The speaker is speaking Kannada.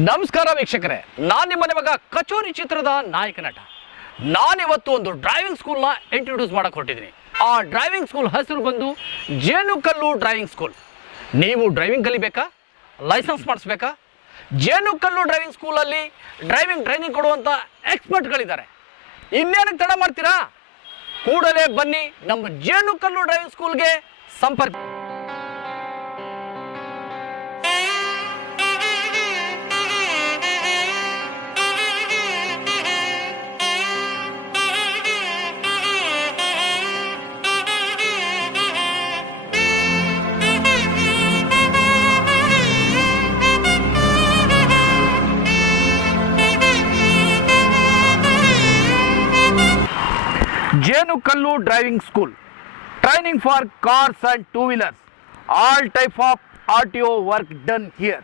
ನಮಸ್ಕಾರ ವೀಕ್ಷಕರೇ, ನಾನು ನಿಮ್ಮ ಮಗ ಕಚೋರಿ ಚಿತ್ರದ ನಾಯಕ ನಟ. ನಾನಿವತ್ತು ಒಂದು ಡ್ರೈವಿಂಗ್ ಸ್ಕೂಲ್ನ ಇಂಟ್ರೊಡ್ಯೂಸ್ ಮಾಡಕ್ಕೆ ಹೊರಟಿದ್ದೀನಿ. ಆ ಡ್ರೈವಿಂಗ್ ಸ್ಕೂಲ್ ಹೆಸರು ಬಂದು ಜೇನುಕಲ್ಲು ಡ್ರೈವಿಂಗ್ ಸ್ಕೂಲ್. ನೀವು ಡ್ರೈವಿಂಗ್ ಕಲಿಬೇಕಾ, ಲೈಸೆನ್ಸ್ ಮಾಡಿಸ್ಬೇಕಾ? ಜೇನುಕಲ್ಲು ಡ್ರೈವಿಂಗ್ ಸ್ಕೂಲಲ್ಲಿ ಡ್ರೈವಿಂಗ್ ಟ್ರೈನಿಂಗ್ ಕೊಡುವಂಥ ಎಕ್ಸ್ಪರ್ಟ್ಗಳಿದ್ದಾರೆ. ಇನ್ನೇನಕ್ಕೆ ತಡ ಮಾಡ್ತೀರಾ? ಕೂಡಲೇ ಬನ್ನಿ ನಮ್ಮ ಜೇನುಕಲ್ಲು ಡ್ರೈವಿಂಗ್ ಸ್ಕೂಲ್ಗೆ ಸಂಪರ್ಕ. Jenukallu Driving School, training for cars and two-wheelers. All type of RTO work done here.